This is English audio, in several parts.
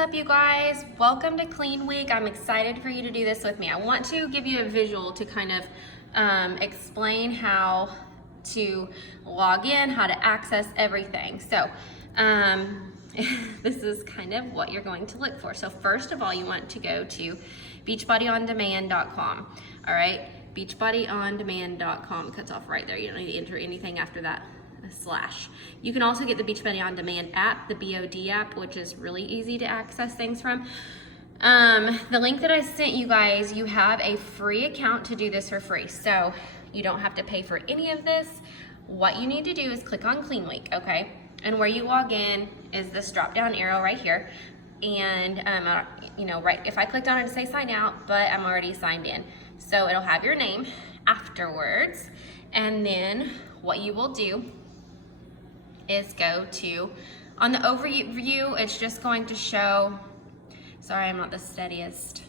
up, you guys? Welcome to Clean Week. I'm excited for you to do this with me. I want to give you a visual to kind of explain how to log in, how to access everything. So this is kind of what you're going to look for. So first of all, you want to go to beachbodyondemand.com. All right, beachbodyondemand.com cuts off right there. You don't need to enter anything after that. / You can also get the Beachbody On Demand app, the BOD app, which is really easy to access things from. The link that I sent you guys, you have a free account to do this for free. So you don't have to pay for any of this. What you need to do is click on Clean Week, okay? And where you log in is this drop down arrow right here. And right, if I clicked on it to say sign out, but I'm already signed in. So it'll have your name afterwards. And then what you will do is go to, on the overview, it's just going to show, sorry I'm not the steadiest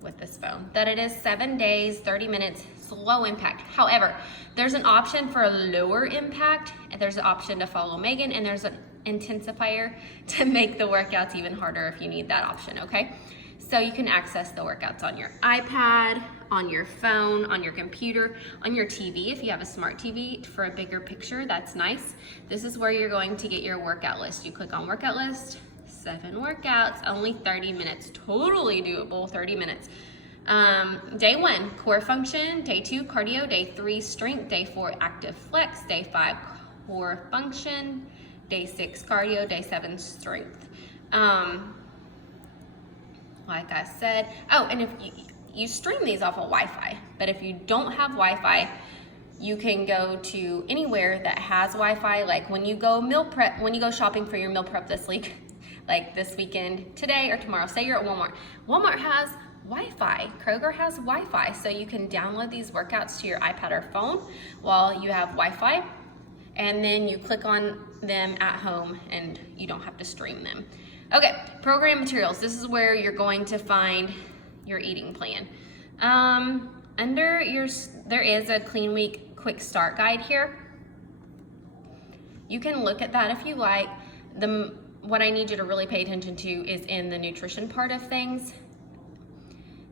with this phone, that it is 7 days, 30 minutes, slow impact. However, there's an option for a lower impact, and there's an option to follow Megan, and there's an intensifier to make the workouts even harder if you need that option, okay? So you can access the workouts on your iPad, on your phone, on your computer, on your TV. If you have a smart TV for a bigger picture, that's nice. This is where you're going to get your workout list. You click on workout list, 7 workouts, only 30 minutes, totally doable, 30 minutes. Day 1, core function. Day 2, cardio. Day 3, strength. Day 4, active flex. Day 5, core function. Day 6, cardio. Day 7, strength. Like I said, oh, and if you stream these off of Wi-Fi, but if you don't have Wi-Fi, you can go to anywhere that has Wi-Fi. Like when you go when you go shopping for your meal prep this week, like this weekend, today or tomorrow, say you're at Walmart. Walmart has Wi-Fi, Kroger has Wi-Fi, so you can download these workouts to your iPad or phone while you have Wi-Fi, and then you click on them at home and you don't have to stream them. Okay, program materials. This is where you're going to find your eating plan. There is a Clean Week quick start guide here. You can look at that if you like. What I need you to really pay attention to is in the nutrition part of things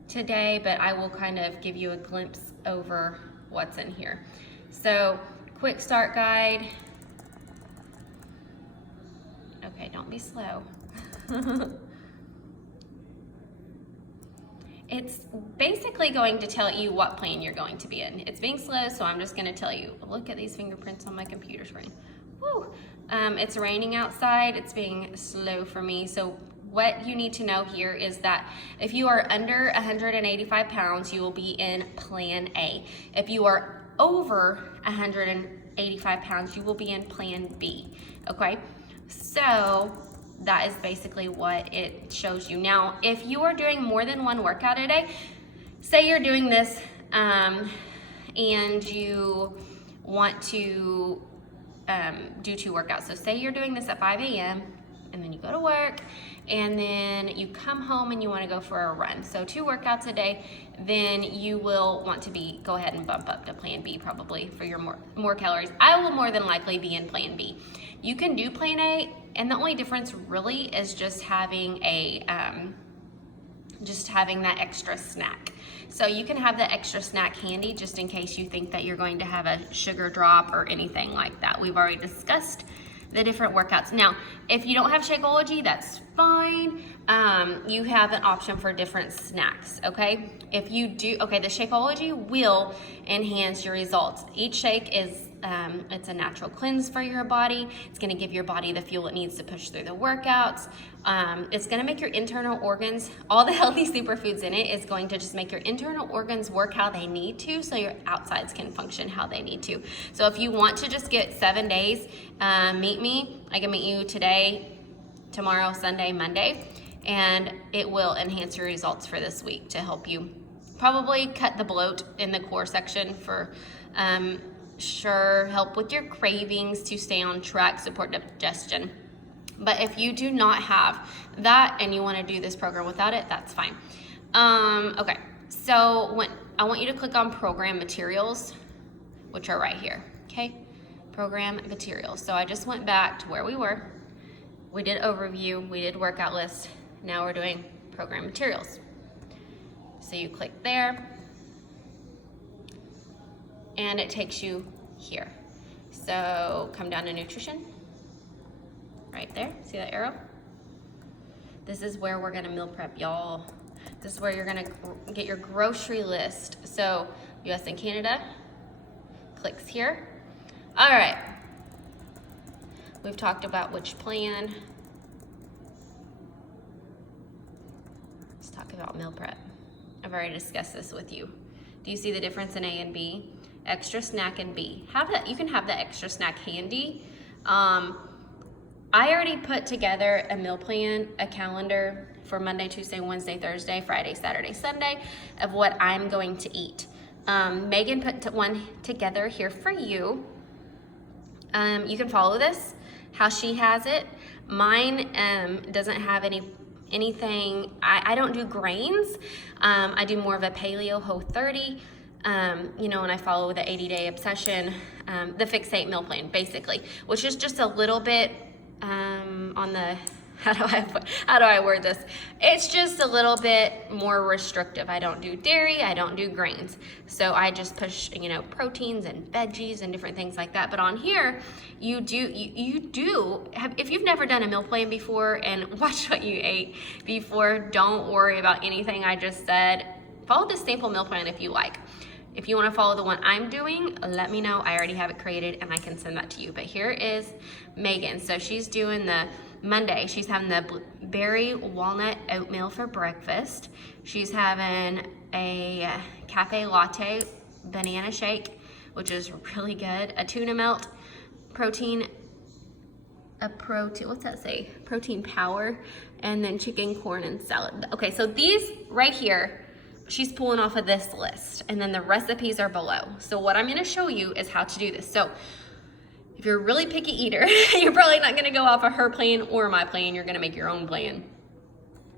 today, but I will kind of give you a glimpse over what's in here. So, quick start guide. Okay, don't be slow. It's basically going to tell you what plan you're going to be in. It's being slow, so I'm just going to tell you. Look at these fingerprints on my computer screen. Woo! It's raining outside. It's being slow for me. So what you need to know here is that if you are under 185 pounds, you will be in Plan A. If you are over 185 pounds, you will be in Plan B. Okay? So that is basically what it shows you. Now, if you are doing more than one workout a day, say you're doing this and you want to do 2 workouts. So say you're doing this at 5 a.m. and then you go to work and then you come home and you want to go for a run. So 2 workouts a day, then you will want to go ahead and bump up to Plan B probably for your more calories. I will more than likely be in Plan B. You can do Plan A, and the only difference really is just having that extra snack. So you can have the extra snack handy just in case you think that you're going to have a sugar drop or anything like that. We've already discussed the different workouts. Now, if you don't have Shakeology, that's fine. You have an option for different snacks, okay? If you do, okay, the Shakeology will enhance your results. Each shake is it's a natural cleanse for your body. It's going to give your body the fuel it needs to push through the workouts. It's going to make your internal organs, all the healthy superfoods in it is going to just make your internal organs work how they need to, so your outsides can function how they need to. So if you want to just get 7 days, meet me. I can meet you today, tomorrow, Sunday, Monday, and it will enhance your results for this week to help you probably cut the bloat in the core section for sure, help with your cravings to stay on track, support digestion. But if you do not have that and you want to do this program without it, that's fine. Okay, so I want you to click on program materials, which are right here, okay? Program materials. So I just went back to where we were, we did overview, we did workout list, now we're doing program materials. So you click there, and it takes you here. So come down to nutrition, right there, see that arrow? This is where we're gonna meal prep, y'all. This is where you're gonna get your grocery list. So US and Canada, clicks here. All right, we've talked about which plan. Let's talk about meal prep. I've already discussed this with you. Do you see the difference in A and B? Extra snack and B. Have that. You can have the extra snack handy. I already put together a meal plan, a calendar for Monday, Tuesday, Wednesday, Thursday, Friday, Saturday, Sunday of what I'm going to eat. Megan put one together here for you. You can follow this, how she has it. Mine doesn't have anything. I don't do grains. I do more of a paleo whole 30. You know, and I follow the 80-day obsession, the Fixate meal plan, basically, which is just a little bit on the, how do I word this? It's just a little bit more restrictive. I don't do dairy, I don't do grains. So I just push, you know, proteins and veggies and different things like that. But on here, you do have, if you've never done a meal plan before and watched what you ate before, don't worry about anything I just said. Follow this sample meal plan if you like. If you want to follow the one I'm doing, let me know. I already have it created and I can send that to you. But here is Megan. So she's doing the Monday. She's having the berry walnut oatmeal for breakfast. She's having a cafe latte banana shake, which is really good. A tuna melt, what's that say? Protein power, and then chicken, corn, and salad. Okay, so these right here, she's pulling off of this list, and then the recipes are below. So what I'm gonna show you is how to do this. So if you're a really picky eater, you're probably not gonna go off of her plan or my plan, you're gonna make your own plan.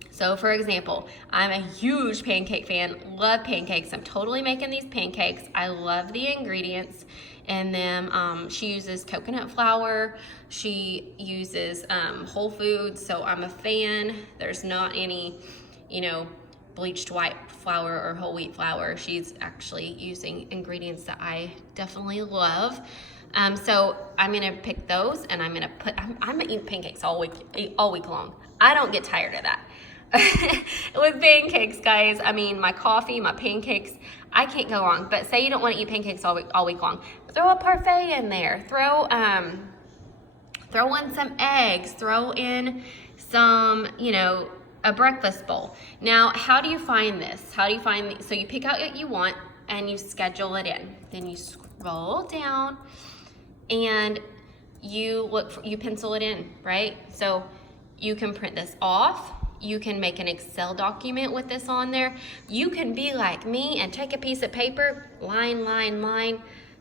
So for example, I'm a huge pancake fan, love pancakes. I'm totally making these pancakes. I love the ingredients in them. She uses coconut flour. She uses whole foods, so I'm a fan. There's not any, you know, bleached white flour or whole wheat flour. She's actually using ingredients that I definitely love. So I'm gonna pick those, and I'm gonna eat pancakes all week long. I don't get tired of that. With pancakes, guys, I mean, my coffee, my pancakes, I can't go wrong. But say you don't want to eat pancakes all week long, throw a parfait in there. Throw in some eggs. Throw in some, you know, a breakfast bowl. Now, how do you find this? So you pick out what you want and you schedule it in. Then you scroll down and you pencil it in, right? So you can print this off. You can make an Excel document with this on there. You can be like me and take a piece of paper, line,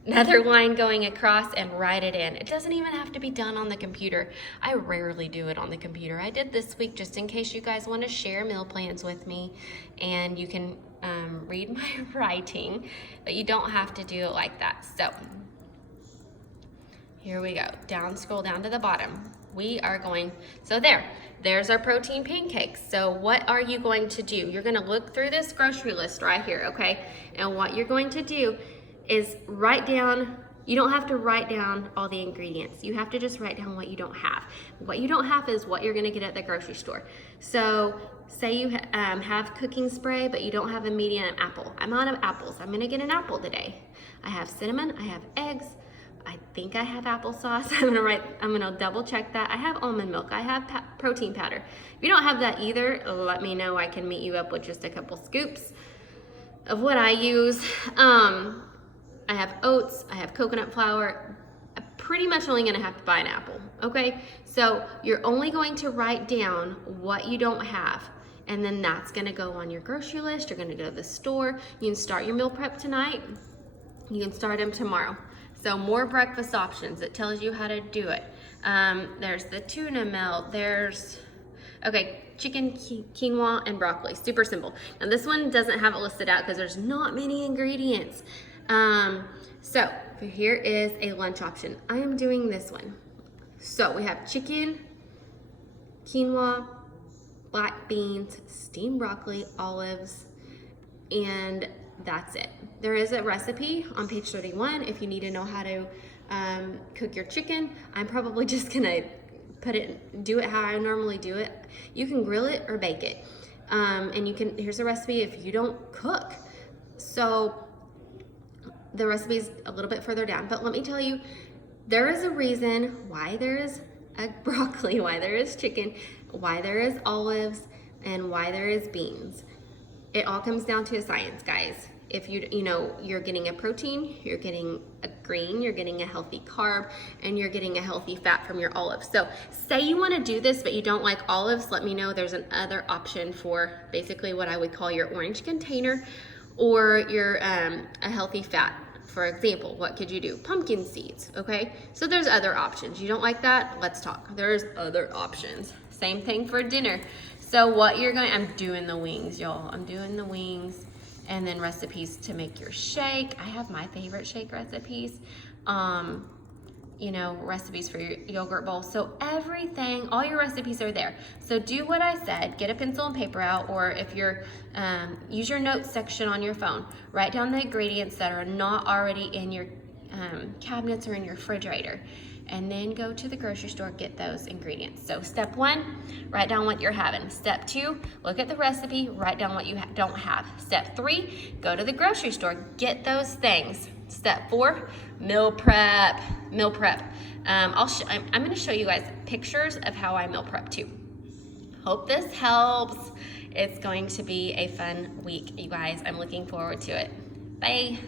another line going across, and write it in. It doesn't even have to be done on the computer. I rarely do it on the computer. I did this week just in case you guys want to share meal plans with me, and you can read my writing, but you don't have to do it like that. So here we go. Scroll down to the bottom. We are going, so there's our protein pancakes. So what are you going to do? You're gonna look through this grocery list right here, okay? And what you're going to do is write down, you don't have to write down all the ingredients. You have to just write down what you don't have. What you don't have is what you're gonna get at the grocery store. So say you have cooking spray, but you don't have a medium apple. I'm out of apples. I'm gonna get an apple today. I have cinnamon, I have eggs, I think I have applesauce. I'm gonna double check that. I have almond milk. I have protein powder. If you don't have that either, let me know. I can meet you up with just a couple scoops of what I use. I have oats. I have coconut flour. I'm pretty much only gonna have to buy an apple, okay? So you're only going to write down what you don't have, and then that's gonna go on your grocery list. You're gonna go to the store. You can start your meal prep tonight. You can start them tomorrow. So more breakfast options. It tells you how to do it. There's the tuna melt. There's, okay, chicken, quinoa, and broccoli. Super simple. Now this one doesn't have it listed out because there's not many ingredients. So here is a lunch option. I am doing this one. So we have chicken, quinoa, black beans, steamed broccoli, olives, and that's it. There is a recipe on page 31 if you need to know how to cook your chicken. I'm probably just gonna do it how I normally do it. You can grill it or bake it. And here's a recipe if you don't cook. So the recipe is a little bit further down, but let me tell you, there is a reason why there is a broccoli, why there is chicken, why there is olives, and why there is beans. It all comes down to a science, guys. If you're getting a protein, you're getting a green, you're getting a healthy carb, and you're getting a healthy fat from your olives. So say you want to do this, but you don't like olives, let me know. There's another option for basically what I would call your orange container or your a healthy fat. For example, what could you do? Pumpkin seeds, okay? So there's other options. You don't like that? Let's talk. There's other options. Same thing for dinner. So I'm doing the wings, y'all. I'm doing the wings, and then recipes to make your shake. I have my favorite shake recipes. Recipes for your yogurt bowl. So everything, all your recipes are there. So do what I said, get a pencil and paper out, or if you're, use your notes section on your phone. Write down the ingredients that are not already in your cabinets or in your refrigerator. And then go to the grocery store, get those ingredients. So step 1, write down what you're having. Step 2, look at the recipe, write down what you don't have. Step 3, go to the grocery store, get those things. Step 4, meal prep. I'm gonna show you guys pictures of how I meal prep too. Hope this helps. It's going to be a fun week, you guys. I'm looking forward to it. Bye.